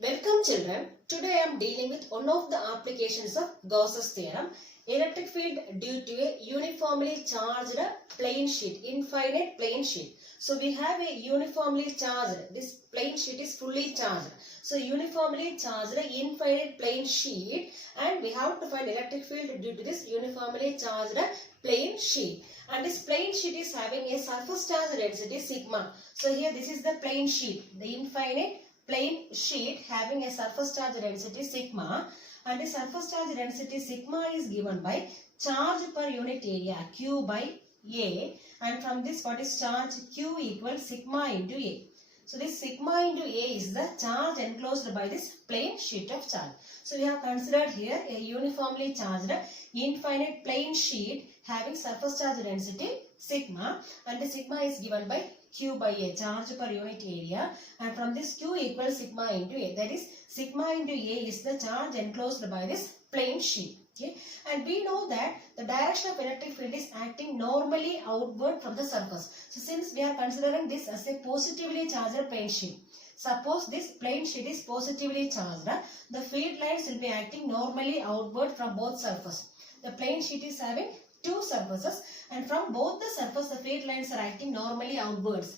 Welcome children. Today I am dealing with one of the applications of Gauss's theorem. Electric field due to a uniformly charged plane sheet, infinite plane sheet. So we have a uniformly charged, this plane sheet is fully charged. So uniformly charged infinite plane sheet, and we have to find electric field due to this uniformly charged plane sheet. And this plane sheet is having a surface charge density sigma. So here this is the plane sheet, the infinite plane sheet having a surface charge density sigma, and the surface charge density sigma is given by charge per unit area Q by A, and from this what is charge? Q equals sigma into A. So this sigma into A is the charge enclosed by this plane sheet of charge. So we have considered here a uniformly charged infinite plane sheet having surface charge density sigma, and the sigma is given by Q by A, charge per unit area, and from this Q equals sigma into A, that is sigma into A is the charge enclosed by this plane sheet. Okay, and we know that the direction of electric field is acting normally outward from the surface. So since we are considering this as a positively charged plane sheet, suppose this plane sheet is positively charged, the field lines will be acting normally outward from both surfaces. The plane sheet is having two surfaces, and from both the surface the field lines are acting normally outwards.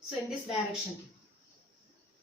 So in this direction.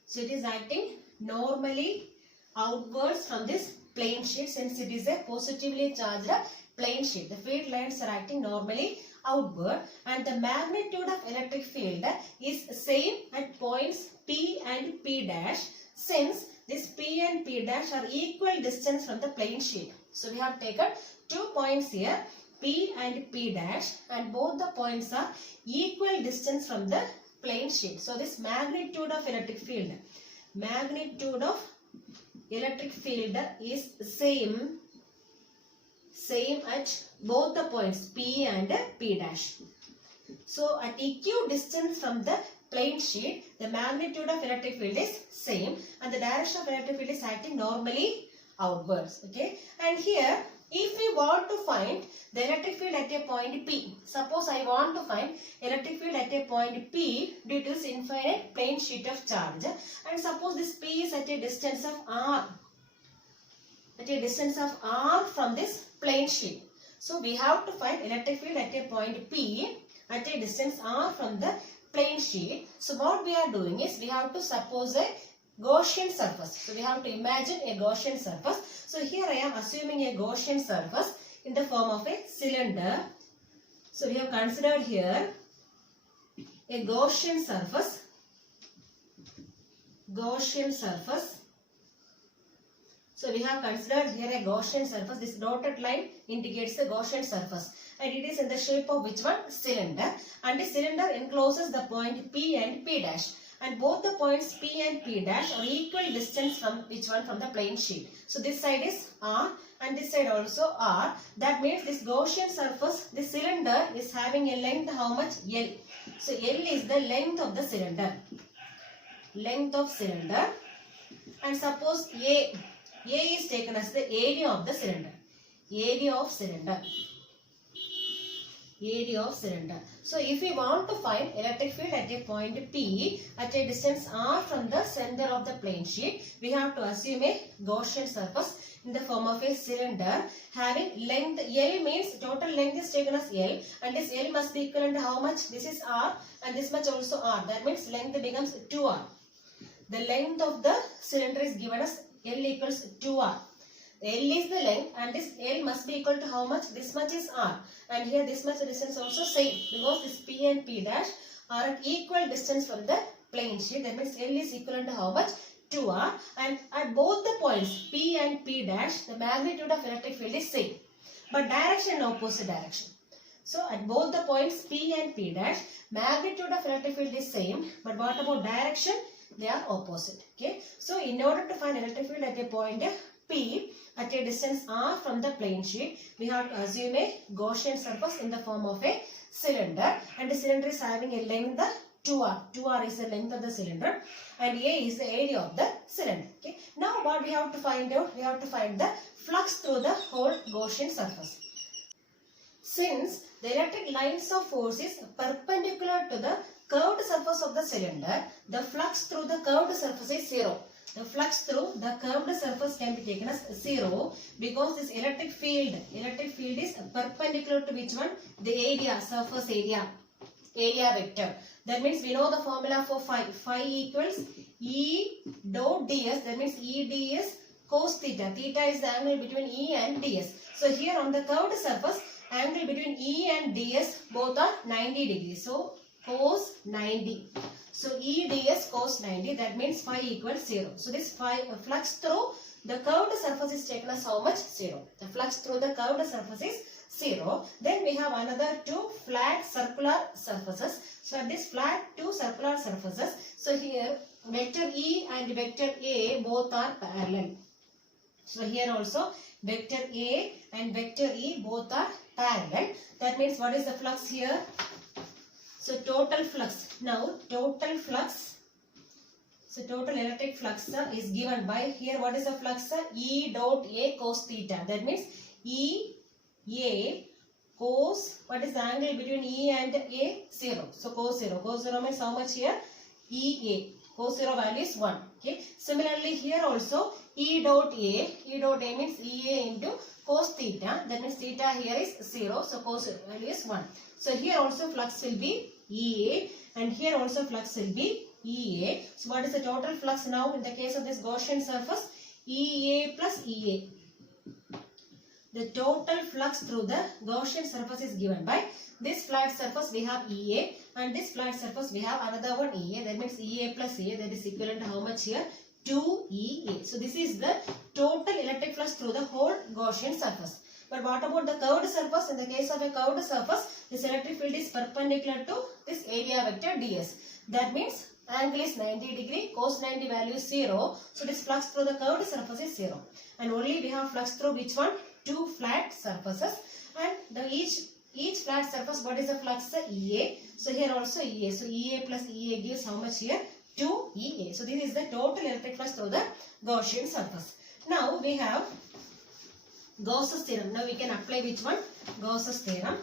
So it is acting normally outwards from this plane sheet, since it is a positively charged plane sheet. The field lines are acting normally outward, and the magnitude of electric field is same at points P and P dash, since this P and P dash are equal distance from the plane sheet. So we have taken 2 points here, P and P dash, and both the points are equal distance from the plane sheet. So this magnitude of electric field is same at both the points P and P dash. So at equal distance from the plane sheet, the magnitude of electric field is same, and the direction of electric field is acting normally outwards. Okay, and here if we want to find the electric field at a point P, suppose I want to find electric field at a point P due to this infinite plane sheet of charge, and suppose this P is at a distance of R, from this plane sheet. So we have to find electric field at a point P at a distance R from the plane sheet. So what we are doing is we have to suppose a Gaussian surface. So we have to imagine a Gaussian surface. So here I am assuming a Gaussian surface in the form of a cylinder. So we have considered here a Gaussian surface. So we have considered here a Gaussian surface. This dotted line indicates the Gaussian surface, and it is in the shape of which one? Cylinder, and the cylinder encloses the point P and P dash, and both the points P and P dash are equal distance from which one? From the plane sheet. So this side is R and this side also R. That means this Gaussian surface, the cylinder is having a length how much? L. So L is the length of the cylinder. And suppose A is taken as the area of the cylinder. So if we want to find electric field at a point P at a distance R from the center of the plane sheet, we have to assume a Gaussian surface in the form of a cylinder having length L, means total length is taken as L, and this L must be equivalent to how much? This is R and this much also R. That means length becomes 2R. The length of the cylinder is given as L equals 2R. L is the length, and this L must be equal to how much? This much is R, and here this much distance also same, because this P and P dash are at equal distance from the plane sheet. That means L is equivalent to how much? 2R, and at both the points P and P dash the magnitude of electric field is same, but direction in opposite direction. So at both the points P and P dash magnitude of electric field is same, but what about direction? They are opposite. Okay, so in order to find electric field at a point P at a distance R from the plane sheet, we have to assume a Gaussian surface in the form of a cylinder, and the cylinder is having a length 2R. 2R is the length of the cylinder, and A is the area of the cylinder. Okay, now what we have to find out? We have to find the flux through the whole Gaussian surface. Since the electric lines of force is perpendicular to the curved surface of the cylinder, the flux through the curved surface is 0. The flux through the curved surface can be taken as 0 because this electric field is perpendicular to which one? The area, surface area vector. That means we know the formula for phi. Phi equals E dot ds. That means E ds cos theta. Theta is the angle between E and ds. So here on the curved surface, angle between E and ds both are 90 degrees. So cos 90. So E ds cos 90. That means phi equals 0. So this phi flux through the curved surface is taken as how much? 0. The flux through the curved surface is 0. Then we have another two flat circular surfaces. So this flat two circular surfaces. So here vector E and vector A both are parallel. So here also vector A and vector E both are parallel. That means what is the flux here? So total flux. Now total flux. So total electric flux is given by here. What is the flux? E dot A cos theta. That means E A cos, what is the angle between E and A? 0. So cos 0. Cos 0 means how much here? EA. Cos 0 value is 1. Okay. Similarly here also E dot A. E dot A means EA into cos theta. That means theta here is 0. So cos value is 1. So here also flux will be EA and here also flux will be EA. So what is the total flux now in the case of this Gaussian surface? EA plus EA. The total flux through the Gaussian surface is given by this flat surface we have EA and this flat surface we have another one EA. That means EA plus EA, that is equivalent to how much here? 2EA. So this is the total electric flux through the whole Gaussian surface. But what about the curved surface? In the case of a curved surface, this electric field is perpendicular to this area vector ds. That means angle is 90 degree, cos 90 value is 0. So this flux through the curved surface is 0. And only we have flux through which one? Two flat surfaces, and the each flat surface, what is the flux? EA. So here also EA. So EA plus EA gives how much here? 2EA. So this is the total electric flux through the Gaussian surface. Now we have Gauss's theorem. Now we can apply which one? Gauss's theorem.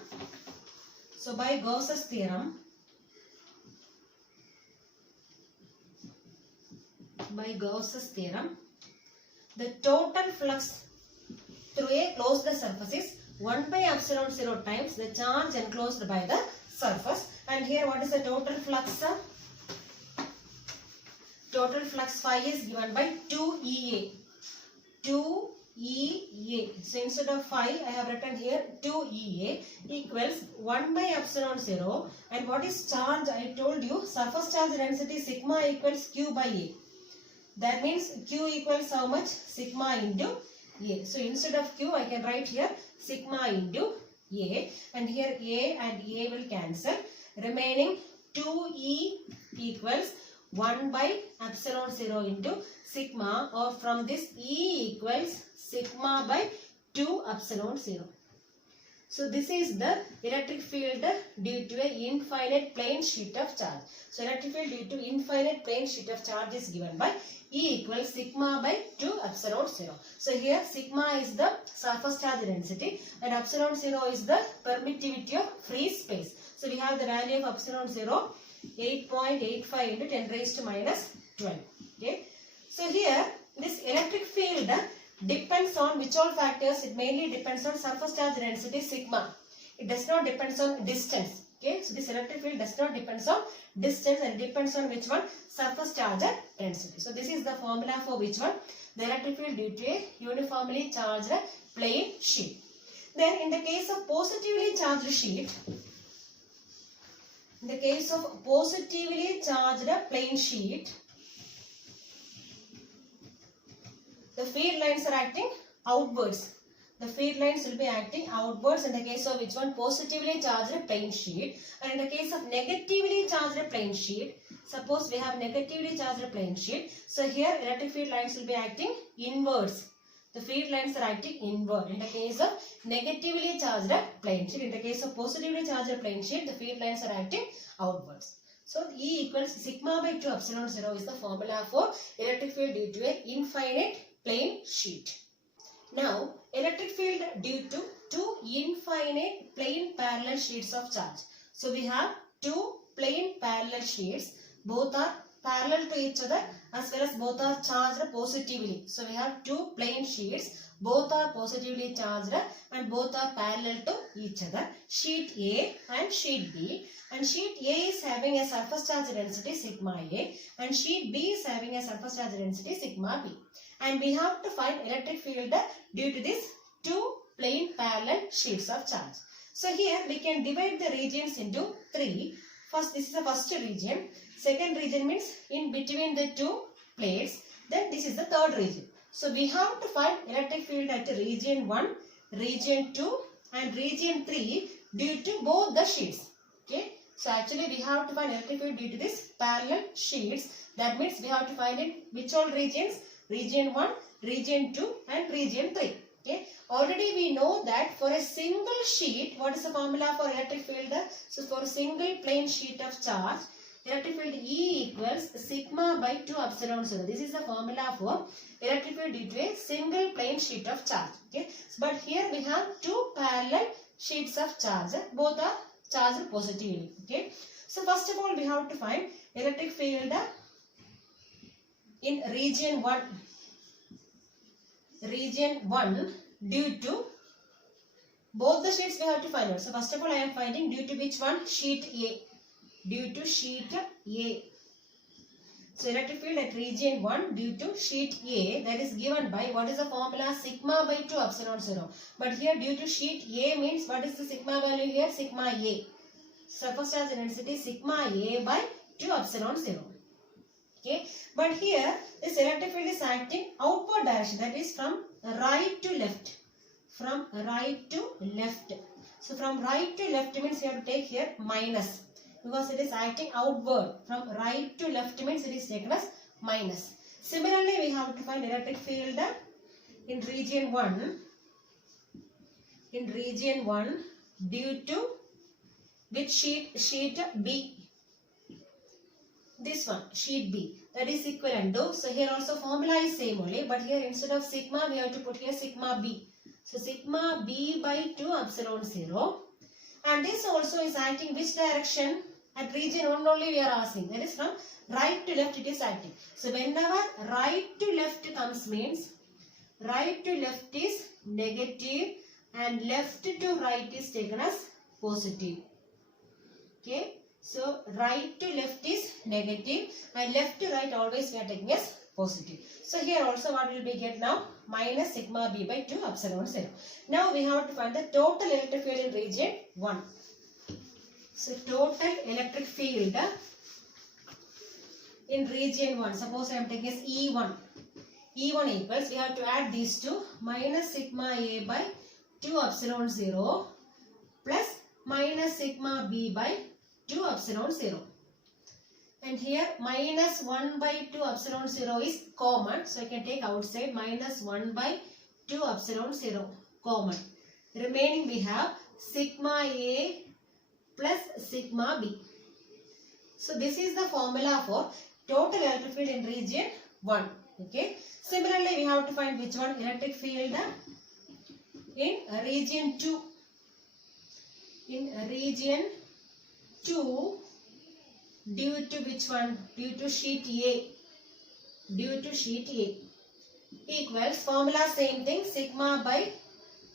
So by Gauss's theorem, the total flux through a closed surface is 1 by epsilon 0 times the charge enclosed by the surface. And here what is the total flux? Total flux phi is given by 2EA. 2EA. So instead of phi I have written here 2EA equals 1 by epsilon 0. And what is charge? I told you surface charge density sigma equals Q by A. That means Q equals how much? Sigma into A. So instead of Q I can write here sigma into A, and here A and A will cancel. Remaining 2E equals 1 by epsilon 0 into sigma, or from this E equals sigma by 2 epsilon 0. So this is the electric field due to an infinite plane sheet of charge. So electric field due to infinite plane sheet of charge is given by E equals sigma by 2 epsilon 0. So here sigma is the surface charge density and epsilon 0 is the permittivity of free space. So we have the value of epsilon 0 8.85 into 10 raised to minus 12. Okay. So here this electric field depends on which all factors? It mainly depends on surface charge density sigma. It does not depend on distance. Okay, so this electric field does not depend on distance and depends on which one? Surface charge density. So this is the formula for which one? The electric field due to a uniformly charged plane sheet. Then in the case of positively charged sheet, in the case of positively charged plane sheet, the field lines are acting outwards. The field lines will be acting outwards in the case of which one? Positively charged plane sheet. And in the case of negatively charged plane sheet, suppose we have negatively charged plane sheet. So here electric field lines will be acting inwards. The field lines are acting inward in the case of negatively charged plane sheet. In the case of positively charged plane sheet, the field lines are acting outwards. So E equals sigma by 2 epsilon 0 is the formula for electric field due to an infinite plane sheet. Now, electric field due to two infinite plane parallel sheets of charge. So we have two plain parallel sheets. Both are parallel to each other as well as both are charged positively. So we have two plain sheets. Both are positively charged and both are parallel to each other. Sheet A and sheet B. And sheet A is having a surface charge density sigma A and sheet B is having a surface charge density sigma B. And we have to find electric field due to these two plain parallel sheets of charge. So here we can divide the regions into three. First, this is the first region. Second region means in between the two plates. Then this is the third region. So we have to find electric field at region 1, region 2 and region 3 due to both the sheets. Okay. So actually we have to find electric field due to these parallel sheets. That means we have to find in which all regions? Region 1, region 2 and region 3. Okay. Already we know that for a single sheet, what is the formula for electric field? So for a single plain sheet of charge, electric field E equals sigma by 2 epsilon 0. This is the formula for electric field due to a single plain sheet of charge. Okay. But here we have two parallel sheets of charge. Both are charged positively. Okay. So first of all we have to find electric field in region 1. Region 1 due to both the sheets we have to find out. So first of all I am finding due to which one? Sheet A. Due to sheet A. So electric field at region 1 due to sheet A, that is given by, what is the formula? Sigma by 2 epsilon 0. But here due to sheet A means what is the sigma value here? Sigma A. Surface charge density sigma A by 2 epsilon 0. Okay. But here this electric field is acting outward direction, that is from right to left. From right to left. So from right to left means you have to take here minus. Because it is acting outward. From right to left means it is taken as minus. Similarly, we have to find electric field in region 1. In region 1 due to which sheet? Sheet B. This one, sheet B. That is equivalent to, so here also formula is same only, but here instead of sigma we have to put here sigma B. So sigma B by 2 epsilon 0. And this also is acting which direction? At region 1 only we are asking. That is from right to left it is acting. So whenever right to left comes means right to left is negative and left to right is taken as positive. Okay. So right to left is negative and left to right always we are taking as positive. So here also what will we get now? Minus sigma B by 2 epsilon 0. Now we have to find the total electric field in region 1. So total electric field in region 1. Suppose I am taking as E1. E1 equals, we have to add these two, minus sigma A by 2 epsilon 0 plus minus sigma B by 2 epsilon 0. And here minus 1 by 2 epsilon 0 is common. So I can take outside minus 1 by 2 epsilon 0 common. Remaining we have sigma A plus sigma B. So this is the formula for total electric field in region 1. Okay. Similarly we have to find which one? Electric field in region 2. In region 2 due to which one? Due to sheet A. Due to sheet A equals, formula same thing, sigma by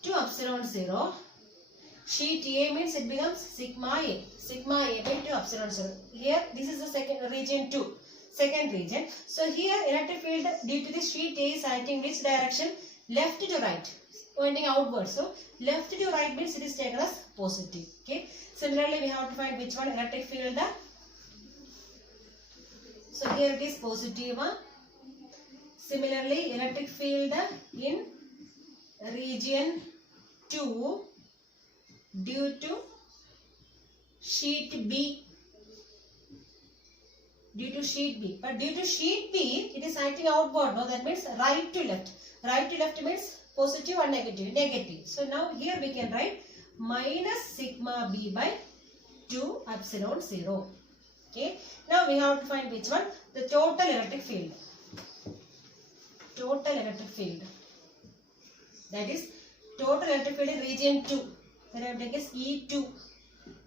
2 epsilon 0. Sheet A means it becomes sigma A. Sigma A by 2 epsilon 0. Here this is the second region 2. Second region. So here electric field due to the sheet A is acting which direction? Left to right. Pointing outward. So left to right means it is taken as positive. Okay. Similarly we have to find which one? Electric field. So here it is positive. Similarly electric field in region 2 due to sheet B. Due to sheet B. But due to sheet B, it is acting outward. No, that means right to left. Right to left means positive or negative. Negative. So now here we can write minus sigma B by 2 epsilon 0. Okay. Now we have to find which one? The total electric field. Total electric field. That is total electric field in region 2. Then I am taking is E2.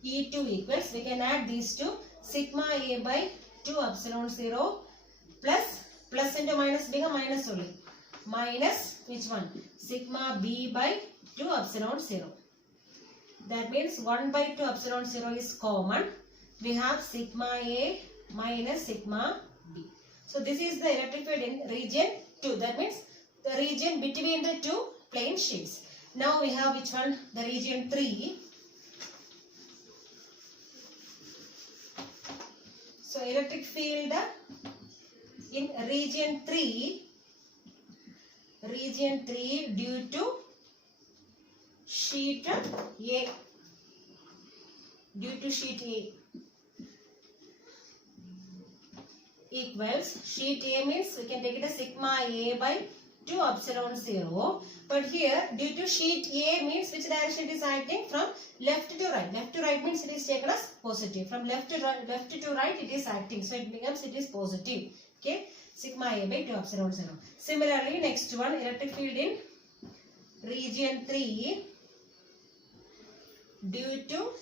E2 equals, we can add these two. sigma A by 2 epsilon 0 plus into minus become minus only. Minus which one? Sigma B by 2 epsilon 0. That means 1 by 2 epsilon 0 is common. We have sigma A minus sigma B. So this is the electric field in region 2. That means the region between the two plane sheets. Now we have which one? The region 3. So electric field in region 3 due to sheet A. Due to sheet A equals, sheet A means we can take it as sigma A by 2 epsilon 0. But here due to sheet A means which direction it is acting? From left to right. Left to right means it is taken as positive. From left to right it is acting. So it becomes it is positive. Okay. Sigma A by 2 epsilon 0. Similarly, next one, electric field in region 3 due to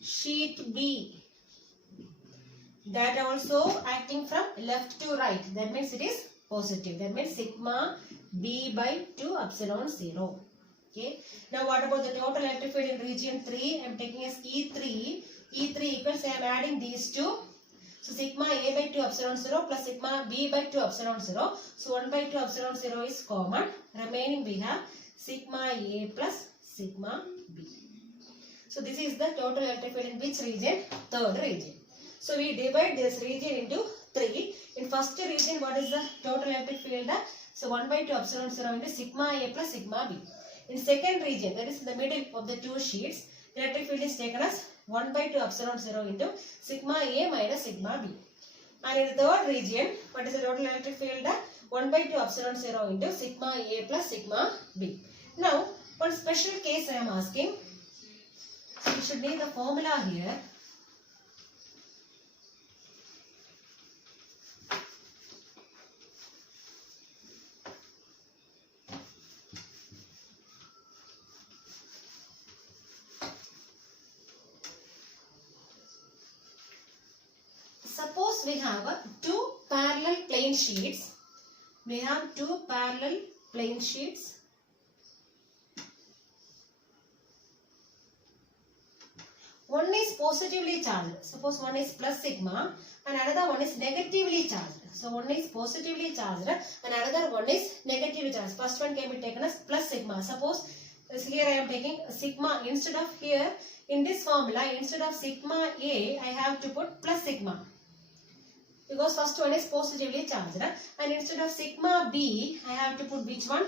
sheet B. That also acting from left to right. That means it is positive. That means sigma B by 2 epsilon 0. Okay. Now what about the total electric field in region 3? I am taking as E3. E3 equals, I am adding these two. So sigma A by 2 epsilon 0 plus sigma B by 2 epsilon 0. So 1 by 2 epsilon 0 is common. Remaining we have sigma A plus sigma B. So this is the total electric field in which region? Third region. So we divide this region into 3. In first region, what is the total electric field? So 1 by 2 epsilon 0 into sigma A plus sigma B. In second region, that is in the middle of the two sheets, electric field is taken as 1 by 2 epsilon 0 into sigma A minus sigma B. And in the third region, what is the total electric field? 1 by 2 epsilon 0 into sigma A plus sigma B. Now, one special case I am asking. So you should need the formula here. Suppose we have two parallel plane sheets. We have two parallel plane sheets. One is positively charged. Suppose one is plus sigma and another one is negatively charged. So one is positively charged and another one is negatively charged. First one can be taken as plus sigma. Suppose here I am taking sigma. Instead of here in this formula, instead of sigma A, I have to put plus sigma. Because first one is positively charged. And instead of sigma B, I have to put which one?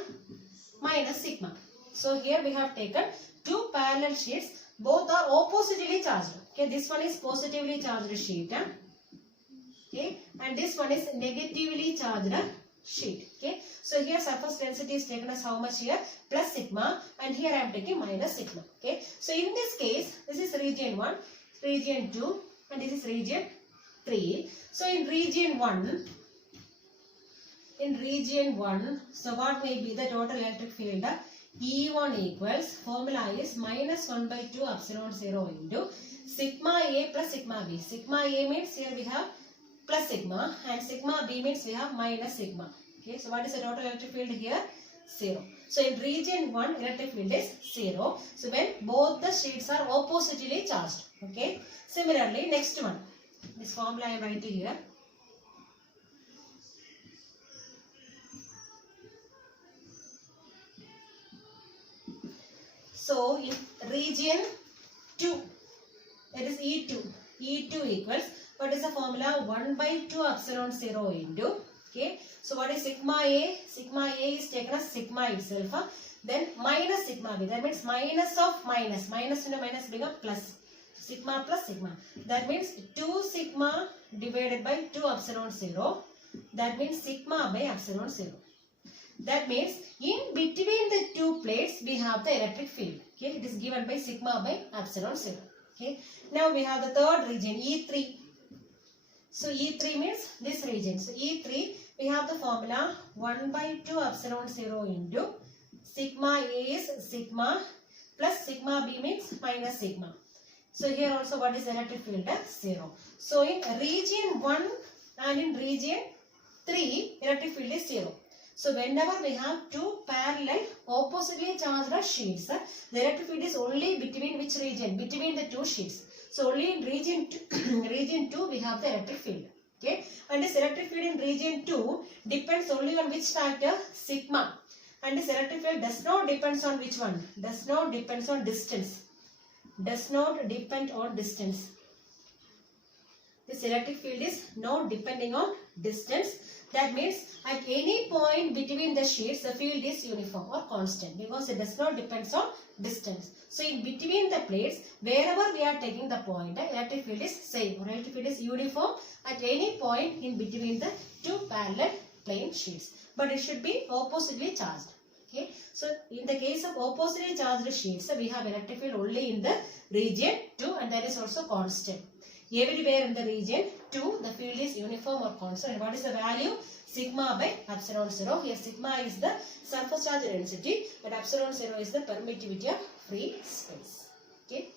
Minus sigma. So here we have taken two parallel sheets. Both are oppositely charged. Okay, this one is positively charged sheet. Okay, and this one is negatively charged sheet. Okay, so here surface density is taken as how much here? Plus sigma, and here I am taking minus sigma. Okay, so in this case, this is region 1, region 2, and this is region 3. So in region 1, so what may be the total electric field? E1 equals, formula is minus 1 by 2 epsilon 0 into sigma A plus sigma B. Sigma A means here we have plus sigma and sigma B means we have minus sigma. Okay, so what is the total electric field here? 0. So in region 1, electric field is 0. So when both the sheets are oppositely charged. Okay, similarly next one. This formula I am writing here. So in region 2, that is E2. E2 equals, what is the formula? 1 by 2 epsilon 0 into, okay. So what is sigma A? Sigma A is taken as sigma itself. Then minus sigma B. That means minus of minus. Minus into minus become plus. Sigma plus sigma. That means 2 sigma divided by 2 epsilon 0. That means sigma by epsilon 0. That means in between the two plates we have the electric field. Okay, it is given by sigma by epsilon 0. Okay, now we have the third region E3. So E3 means this region. So E3 we have the formula 1 by 2 epsilon 0 into sigma A is sigma plus sigma B means minus sigma. So here also what is electric field? 0. So in region 1 and in region 3, electric field is 0. So whenever we have two parallel oppositely charged sheets, the electric field is only between which region? Between the two sheets. So only in region 2 we have the electric field. Okay, and this electric field in region 2 depends only on which factor? Sigma. And this electric field does not depends on which one? Does not depends on distance. Does not depend on distance. This electric field is not depending on distance. That means at any point between the sheets, the field is uniform or constant because it does not depend on distance. So in between the plates, wherever we are taking the point, the electric field is same or electric field is uniform at any point in between the two parallel plane sheets. But it should be oppositely charged. Okay. So in the case of oppositely charged sheets, we have electric field only in the region 2 and that is also constant. Everywhere in the region 2, the field is uniform or constant. And what is the value? Sigma by epsilon 0. Here sigma is the surface charge density, but epsilon 0 is the permittivity of free space. Okay.